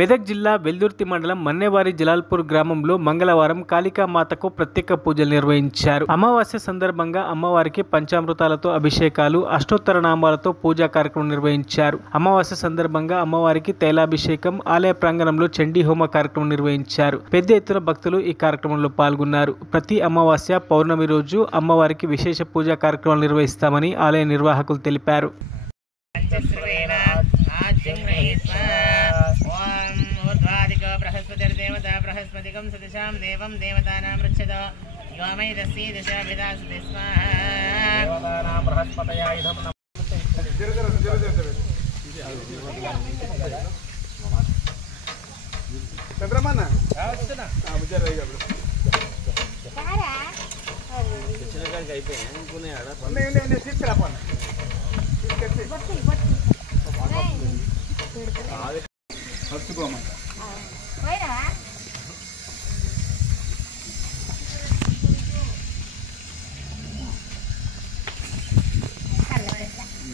మెదక్ జిల్లా వెల్దుర్తి మండలం మన్నేవారి జలాల్పూర్ గ్రామంలో మంగళవారం కాళికామాతకు ప్రత్యేక పూజలు నిర్వహించారు. అమావాస్య సందర్భంగా అమ్మవారికి పంచామృతాలతో అభిషేకాలు, అష్టోత్తర నామాలతో పూజా కార్యక్రమం నిర్వహించారు. అమావాస్య సందర్భంగా అమ్మవారికి తైలాభిషేకం, ఆలయ ప్రాంగణంలో చండీ హోమ కార్యక్రమం నిర్వహించారు. పెద్ద ఎత్తున భక్తులు ఈ కార్యక్రమంలో పాల్గొన్నారు. ప్రతి అమావాస్య, పౌర్ణమి రోజు అమ్మవారికి విశేష పూజా కార్యక్రమాలు నిర్వహిస్తామని ఆలయ నిర్వాహకులు తెలిపారు. बृहस्पतिर्देवता बृहस्पतिकं सदशां देवं देवतानां पृच्छत योमैरस्यै दशा विदासते स्वाहा देवतानां बृहस्पतया इदं नमः चंद्रमन आवस्तुना विजय रहेगा सारा चित्रकार गईपे कोने आड़ा नहीं चित्र आपण बट्टी हस्तुको मत ओयरा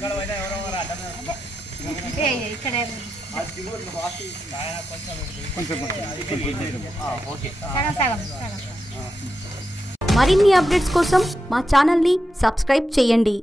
గడవైనా ఎవరో అడ్డన ఏ ఇక్కడ మరిన్ని అప్డేట్స్ కోసం మా ఛానల్ని సబ్స్క్రైబ్ చేయండి.